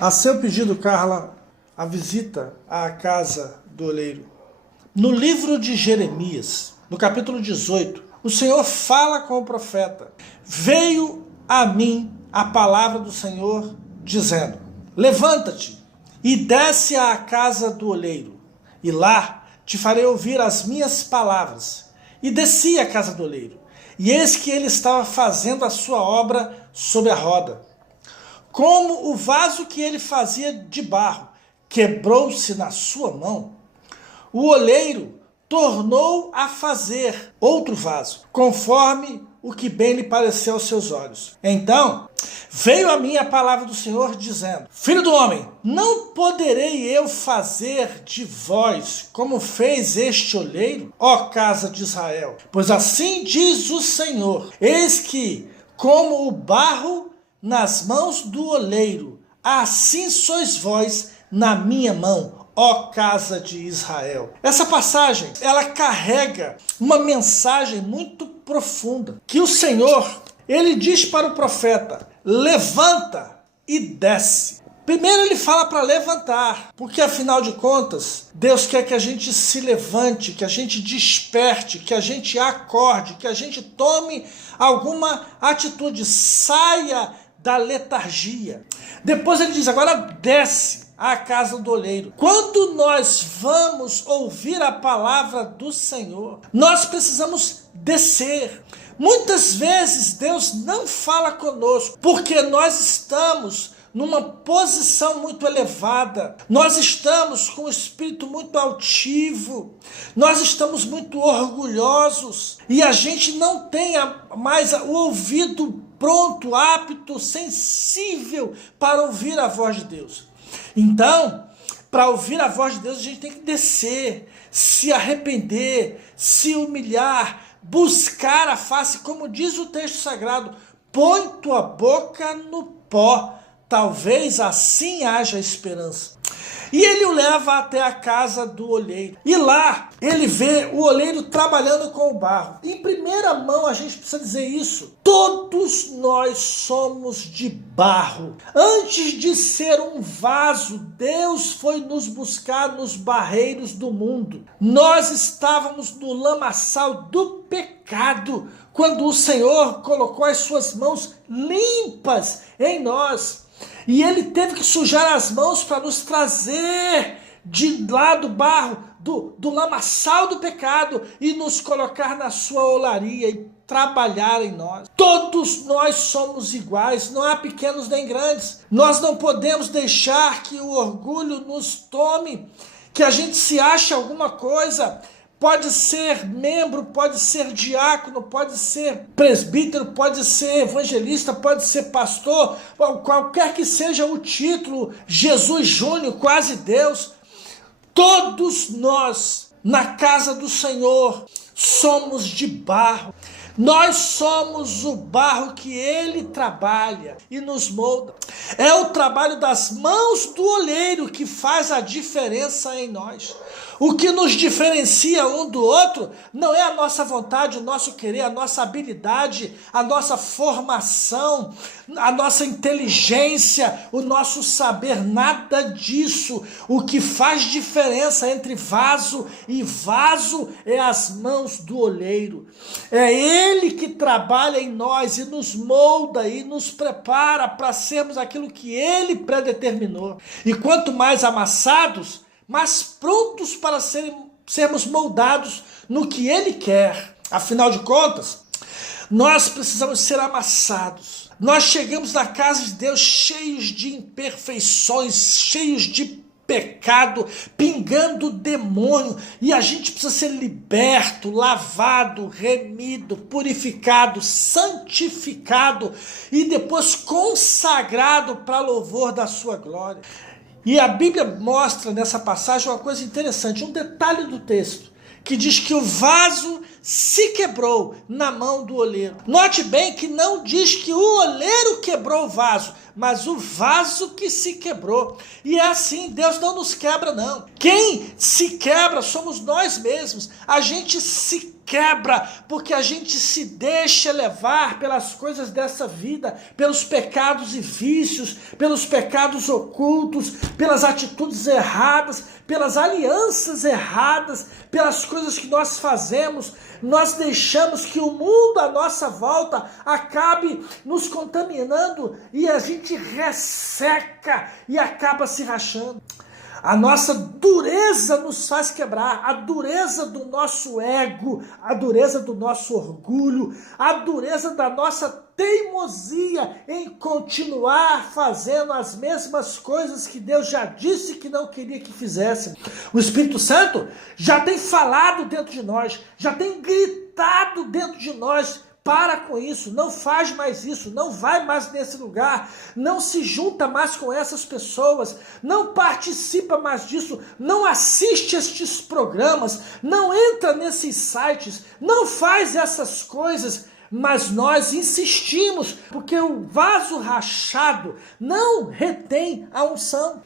A seu pedido, Carla, a visita à casa do oleiro. No livro de Jeremias, no capítulo 18, o Senhor fala com o profeta. Veio a mim a palavra do Senhor dizendo: levanta-te e desce à casa do oleiro, e lá te farei ouvir as minhas palavras. E desci à casa do oleiro, e eis que ele estava fazendo a sua obra sobre a roda. Como o vaso que ele fazia de barro quebrou-se na sua mão, o oleiro tornou a fazer outro vaso, conforme o que bem lhe pareceu aos seus olhos. Então veio a mim a palavra do Senhor, dizendo: filho do homem, não poderei eu fazer de vós como fez este oleiro, ó casa de Israel? Pois assim diz o Senhor: eis que, como o barro nas mãos do oleiro, assim sois vós na minha mão, ó casa de Israel. Essa passagem, ela carrega uma mensagem muito profunda, que o Senhor, ele diz para o profeta: levanta e desce. Primeiro ele fala para levantar, porque afinal de contas, Deus quer que a gente se levante, que a gente desperte, que a gente acorde, que a gente tome alguma atitude, saia da letargia. Depois ele diz: agora desce à casa do oleiro. Quando nós vamos ouvir a palavra do Senhor, nós precisamos descer. Muitas vezes Deus não fala conosco porque nós estamos numa posição muito elevada, nós estamos com o espírito muito altivo, nós estamos muito orgulhosos e a gente não tem mais o ouvido pronto, apto, sensível para ouvir a voz de Deus. Então, para ouvir a voz de Deus, a gente tem que descer, se arrepender, se humilhar, buscar a face, como diz o texto sagrado: põe tua boca no pó, talvez assim haja esperança. E ele o leva até a casa do oleiro. E lá ele vê o oleiro trabalhando com o barro. Em primeira mão a gente precisa dizer isso: todos nós somos de barro. Antes de ser um vaso, Deus foi nos buscar nos barreiros do mundo. Nós estávamos no lamaçal do pecado, quando o Senhor colocou as suas mãos limpas em nós. E ele teve que sujar as mãos para nos trazer de lá do barro, do lamaçal do pecado, e nos colocar na sua olaria e trabalhar em nós. Todos nós somos iguais, não há pequenos nem grandes. Nós não podemos deixar que o orgulho nos tome, que a gente se ache alguma coisa. Pode ser membro, pode ser diácono, pode ser presbítero, pode ser evangelista, pode ser pastor, qualquer que seja o título, Jesus Júnior, quase Deus. Todos nós, na casa do Senhor, somos de barro. Nós somos o barro que ele trabalha e nos molda. É o trabalho das mãos do oleiro que faz a diferença em nós. O que nos diferencia um do outro não é a nossa vontade, o nosso querer, a nossa habilidade, a nossa formação, a nossa inteligência, o nosso saber, nada disso. O que faz diferença entre vaso e vaso é as mãos do oleiro. É ele que trabalha em nós e nos molda e nos prepara para sermos aquilo que ele predeterminou. E quanto mais amassados, mas prontos para sermos moldados no que ele quer. Afinal de contas, nós precisamos ser amassados. Nós chegamos na casa de Deus cheios de imperfeições, cheios de pecado, pingando demônio, e a gente precisa ser liberto, lavado, remido, purificado, santificado e depois consagrado para louvor da sua glória. E a Bíblia mostra nessa passagem uma coisa interessante, um detalhe do texto, que diz que o vaso se quebrou na mão do oleiro. Note bem que não diz que o oleiro quebrou o vaso, mas o vaso que se quebrou. E é assim, Deus não nos quebra não. Quem se quebra somos nós mesmos. A gente se quebra porque a gente se deixa levar pelas coisas dessa vida, pelos pecados e vícios, pelos pecados ocultos, pelas atitudes erradas, pelas alianças erradas, pelas coisas que nós fazemos. Nós deixamos que o mundo à nossa volta acabe nos contaminando e a gente resseca e acaba se rachando. A nossa dureza nos faz quebrar, a dureza do nosso ego, a dureza do nosso orgulho, a dureza da nossa teimosia em continuar fazendo as mesmas coisas que Deus já disse que não queria que fizéssemos. O Espírito Santo já tem falado dentro de nós, já tem gritado dentro de nós: para com isso, não faz mais isso, não vai mais nesse lugar, não se junta mais com essas pessoas, não participa mais disso, não assiste estes programas, não entra nesses sites, não faz essas coisas. Mas nós insistimos, porque o vaso rachado não retém a unção.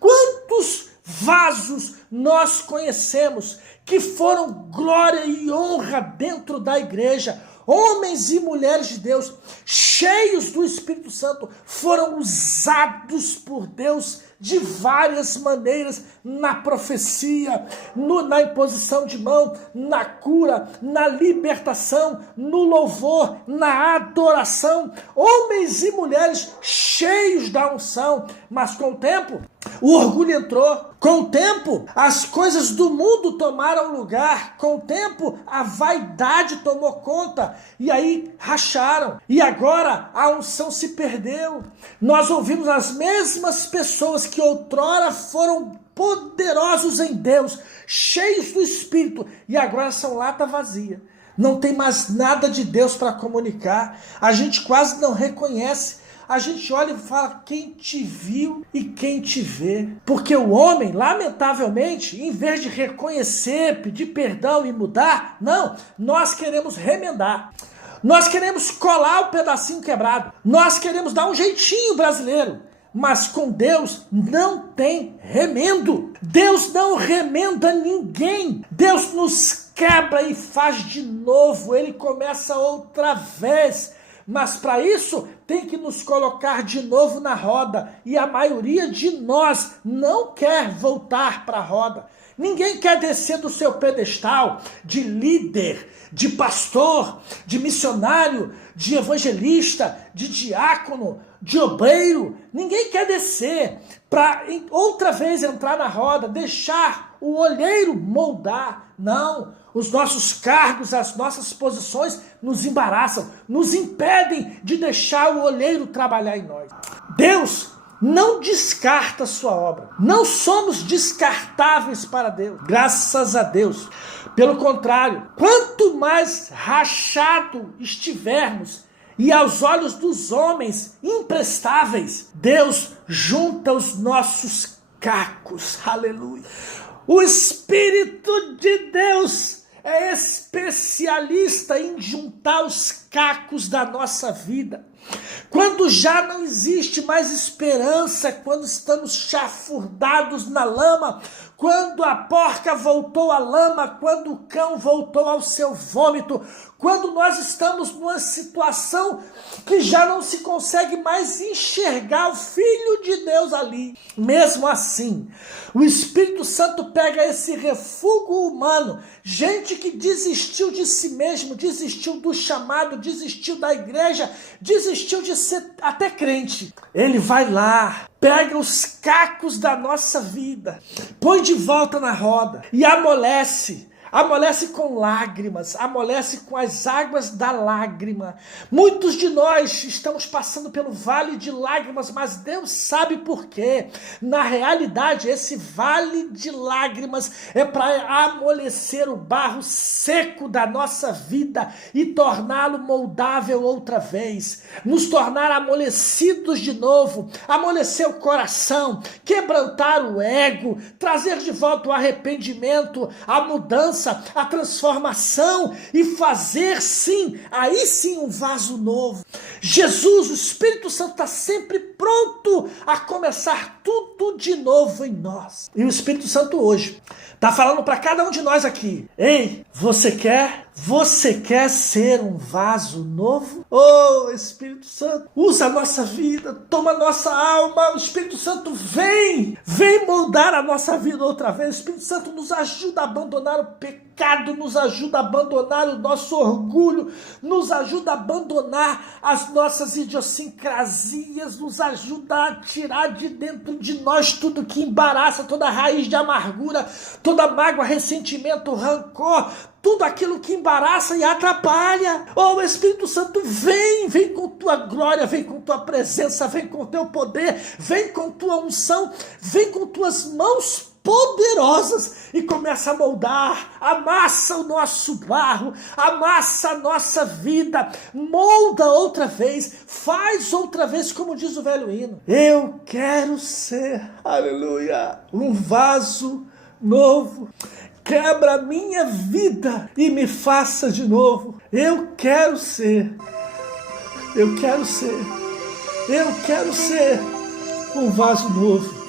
Quantos vasos nós conhecemos que foram glória e honra dentro da igreja? Homens e mulheres de Deus, cheios do Espírito Santo, foram usados por Deus de várias maneiras, na profecia, na imposição de mão, na cura, na libertação, no louvor, na adoração. Homens e mulheres cheios da unção, mas com o tempo o orgulho entrou. Com o tempo, as coisas do mundo tomaram lugar. Com o tempo, a vaidade tomou conta. E aí racharam. E agora a unção se perdeu. Nós ouvimos as mesmas pessoas que outrora foram poderosos em Deus, cheios do Espírito, e agora são lata vazia. Não tem mais nada de Deus para comunicar. A gente quase não reconhece. A gente olha e fala: quem te viu e quem te vê? Porque o homem, lamentavelmente, em vez de reconhecer, pedir perdão e mudar, não, nós queremos remendar. Nós queremos colar o pedacinho quebrado. Nós queremos dar um jeitinho brasileiro. Mas com Deus não tem remendo. Deus não remenda ninguém. Deus nos quebra e faz de novo. Ele começa outra vez. Mas para isso tem que nos colocar de novo na roda. E a maioria de nós não quer voltar para a roda. Ninguém quer descer do seu pedestal de líder, de pastor, de missionário, de evangelista, de diácono, de obreiro. Ninguém quer descer para outra vez entrar na roda, deixar o olheiro moldar. Não, os nossos cargos, as nossas posições nos embaraçam, nos impedem de deixar o olheiro trabalhar em nós. Deus não descarta a sua obra. Não somos descartáveis para Deus. Graças a Deus. Pelo contrário, quanto mais rachado estivermos e aos olhos dos homens imprestáveis, Deus junta os nossos cacos. Aleluia. O Espírito de Deus é especialista em juntar os cacos da nossa vida. Quando já não existe mais esperança, quando estamos chafurdados na lama, quando a porca voltou à lama, quando o cão voltou ao seu vômito, quando nós estamos numa situação que já não se consegue mais enxergar o Filho de Deus ali. Mesmo assim, o Espírito Santo pega esse refúgio humano, gente que desistiu de si mesmo, desistiu do chamado, desistiu da igreja, desistiu de ser até crente. Ele vai lá, pega os cacos da nossa vida, põe de volta na roda e amolece com lágrimas, amolece com as águas da lágrima. Muitos de nós estamos passando pelo vale de lágrimas, mas Deus sabe por quê. Na realidade, esse vale de lágrimas é para amolecer o barro seco da nossa vida e torná-lo moldável outra vez, nos tornar amolecidos de novo, amolecer o coração, quebrantar o ego, trazer de volta o arrependimento, a mudança mudança, a transformação e fazer sim, aí sim um vaso novo. Jesus, o Espírito Santo está sempre pronto a começar tudo de novo em nós. E o Espírito Santo hoje está falando para cada um de nós aqui: ei, você quer ser um vaso novo? Oh, Espírito Santo, usa a nossa vida, toma a nossa alma. O Espírito Santo vem moldar a nossa vida outra vez. O Espírito Santo nos ajuda a abandonar o pecado, nos ajuda a abandonar o nosso orgulho, nos ajuda a abandonar as nossas idiosincrasias, nos ajuda a tirar de dentro de nós tudo que embaraça, toda raiz de amargura, toda mágoa, ressentimento, rancor, tudo aquilo que embaraça e atrapalha. Oh, Espírito Santo, vem com tua glória, vem com tua presença, vem com teu poder, vem com tua unção, vem com tuas mãos poderosas e começa a moldar, amassa o nosso barro, amassa a nossa vida, molda outra vez, faz outra vez, como diz o velho hino. Eu quero ser, aleluia, um vaso novo. Quebra a minha vida e me faça de novo. Eu quero ser um vaso novo.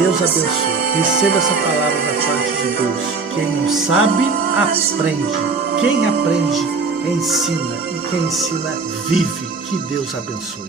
Deus abençoe. Receba essa palavra da parte de Deus. Quem não sabe, aprende. Quem aprende, ensina. E quem ensina, vive. Que Deus abençoe.